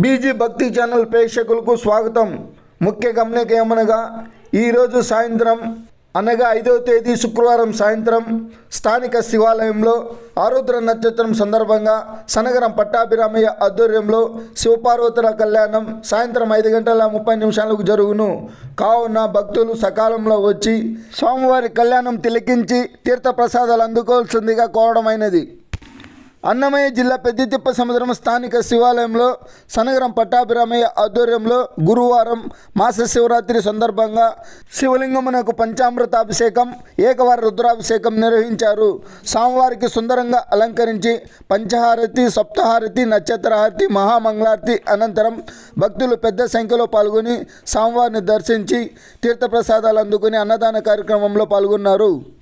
BG భక్తి channel ప్రేక్షకులకు స్వాగతం. ముఖ్య గమనికేమనగా ఈరోజు సాయంత్రం అనగా ఐదవ తేదీ శుక్రవారం సాయంత్రం స్థానిక శివాలయంలో ఆరుద్ర నక్షత్రం సందర్భంగా సనగరం పట్టాభిరామయ్య ఆధ్వర్యంలో శివపార్వతుల కళ్యాణం సాయంత్రం ఐదు గంటల ముప్పై నిమిషాలకు జరుగును. కావున భక్తులు సకాలంలో వచ్చి స్వామివారి కళ్యాణం తిలకించి తీర్థప్రసాదాలు అందుకోవాల్సిందిగా కోరడమైనది. అన్నమయ్య జిల్లా పెద్దతిప్ప సముద్రం స్థానిక శివాలయంలో సనగరం పట్టాభిరామయ్య ఆధ్వర్యంలో గురువారం మాస శివరాత్రి సందర్భంగా శివలింగమునకు పంచామృతాభిషేకం ఏకవార రుద్రాభిషేకం నిర్వహించారు. స్వామివారికి సుందరంగా అలంకరించి పంచహారతి సప్తహారతి నక్షత్రహారతి మహామంగళారతి అనంతరం భక్తులు పెద్ద సంఖ్యలో పాల్గొని స్వామివారిని దర్శించి తీర్థప్రసాదాలు అందుకుని అన్నదాన కార్యక్రమంలో పాల్గొన్నారు.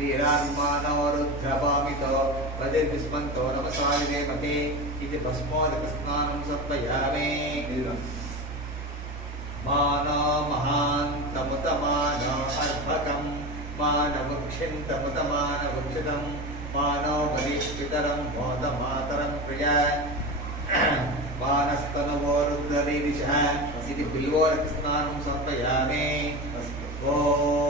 वीराभिमानो रुद्रभामितो वदिर्विस्मन्तो नमसाविदे मते इति भस्मोदकस्नानं समर्पयामि मानो महान्तमुतमानो अर्भकं मानवक्षिन्तमुतमानवक्षितं मानो बलिष्पितरं मोदमातरं प्रिय मानस्तनुवोरुद्ररीरिषः इति बिल्वोरस्नानं समर्पयामि ॐ अतिर्देवा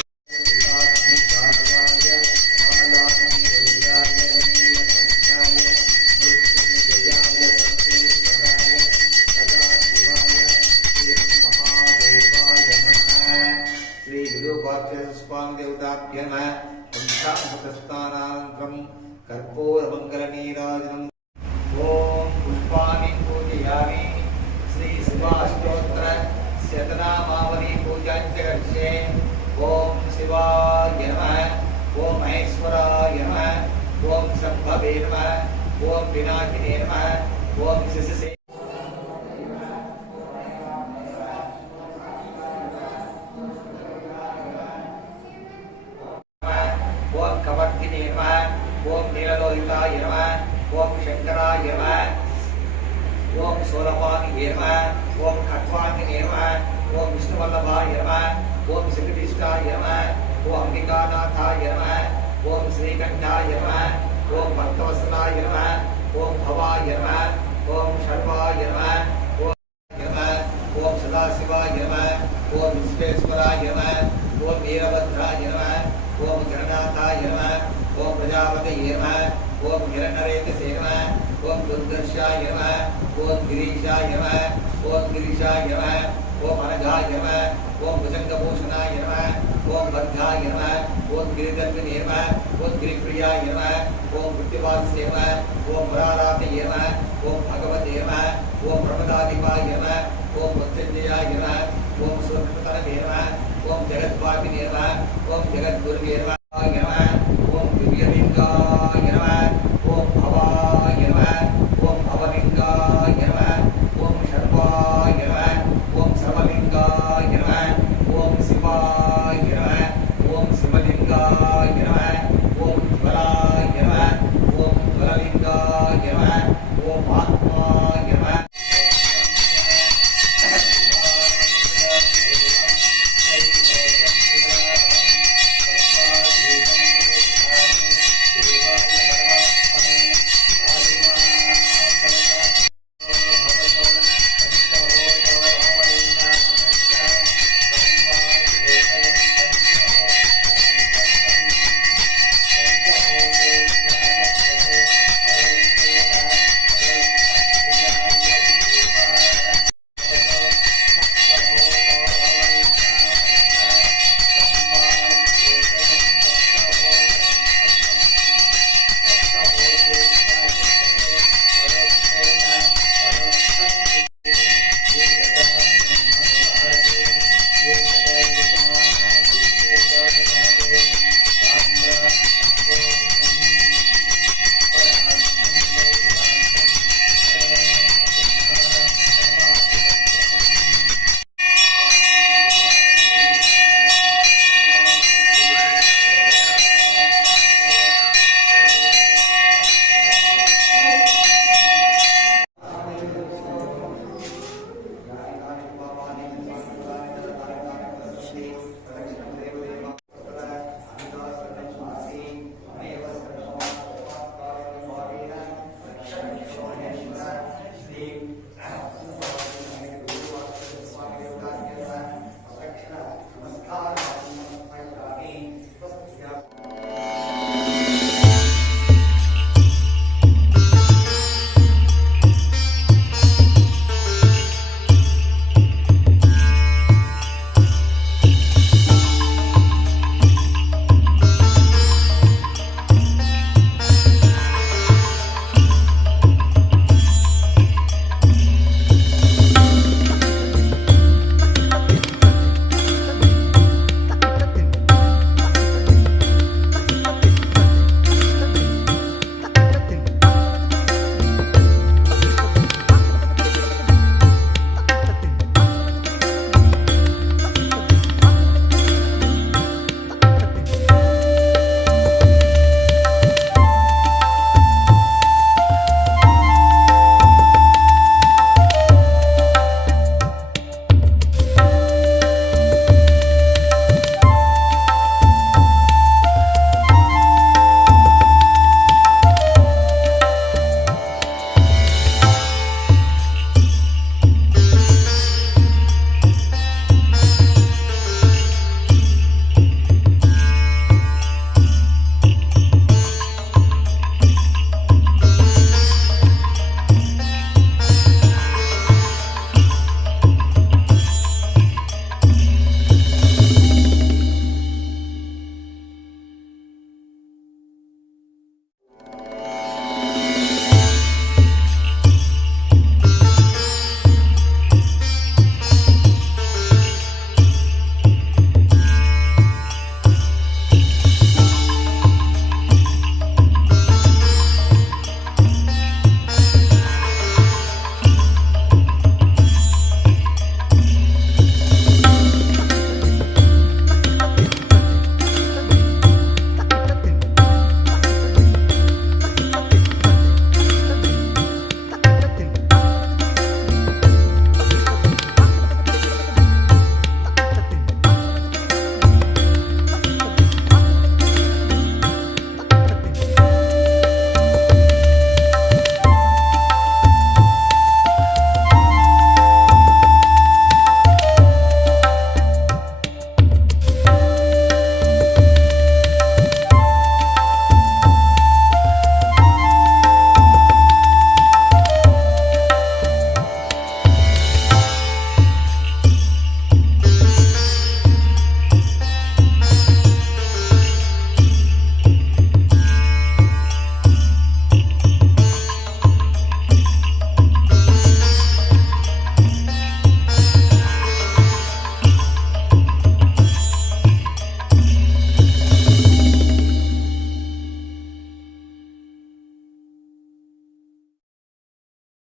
देवताभ्य नमः पंचामृतस्नानानन्तरं कर्पूरमङ्गलनीराजनम्। ॐ पुष्पाणि पूजयामि। श्री शिवाष्टोत्तर शतनामावली पूजां च करिष्ये ॐ शिवाय नमः। ॐ महेश्वराय नमः। ॐ शम्भवे नमः ॐ विनाशिने नमः। ॐ शिशसे शंकरायव ओम सोलभाग्यव ओम खट्वांगिनेव ओम विष्णुवल्लभायव ओम श्रीकृष्णायव ओम अंबिकानाथायव ओम श्रीकंठायव ओम சுதர்ஷாய நம ஓம் கிரீஷாய நம ஓம் கிரீஷாய நம ஓம் அனகாய நம ஓம் புசங்கபூஷணாய நம ஓம் பத்காய நம ஓம் கிரிதர்மினே நம ஓம் கிரிப்பிரியாய நம ஓம் பிருத்திவாசிய நம ஓம் புராராபய நம ஓம் பகவதே நம ஓம் பிரமதாதிபாய நம ஓம் முத்தஞ்சயாய நம ஓம் சுவர்ணதனமே நம ஓம் ஜெகத்பாபினே நம ஓம் ஜெகத்குருவே நம 我拔